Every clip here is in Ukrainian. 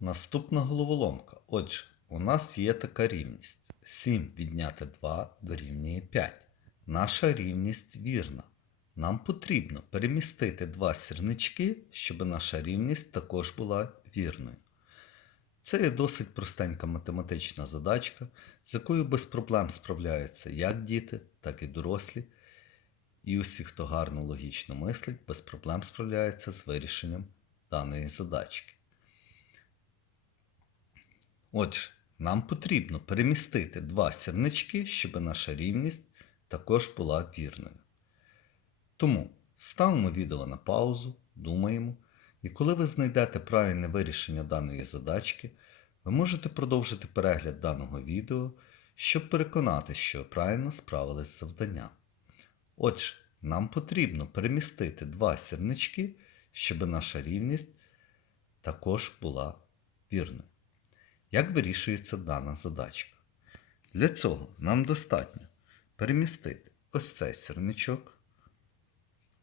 Наступна головоломка. Отже, у нас є така рівність. 7 відняти 2 дорівнює 5. Наша рівність вірна. Нам потрібно перемістити два сірнички, щоб наша рівність також була вірною. Це є досить простенька математична задачка, з якою без проблем справляються як діти, так і дорослі. І усі, хто гарно логічно мислить, без проблем справляються з вирішенням даної задачки. Отже, нам потрібно перемістити два сірнички, щоб наша рівність також була вірною. Тому ставимо відео на паузу, думаємо, і коли ви знайдете правильне вирішення даної задачки, ви можете продовжити перегляд даного відео, щоб переконати, що правильно справились з завданням. Отже, нам потрібно перемістити два сірнички, щоб наша рівність також була вірною. Як вирішується дана задачка? Для цього нам достатньо перемістити ось цей сірничок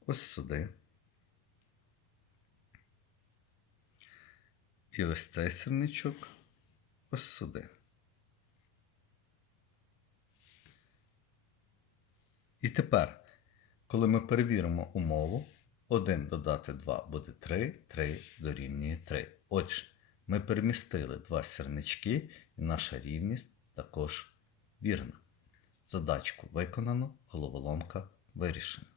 ось сюди. І ось цей сірничок ось сюди. І тепер, коли ми перевіримо умову, 1 додати 2 буде 3, 3 дорівнює 3. Отже, ми перемістили два сірнички, і наша рівність також вірна. Задачку виконано, головоломка вирішена.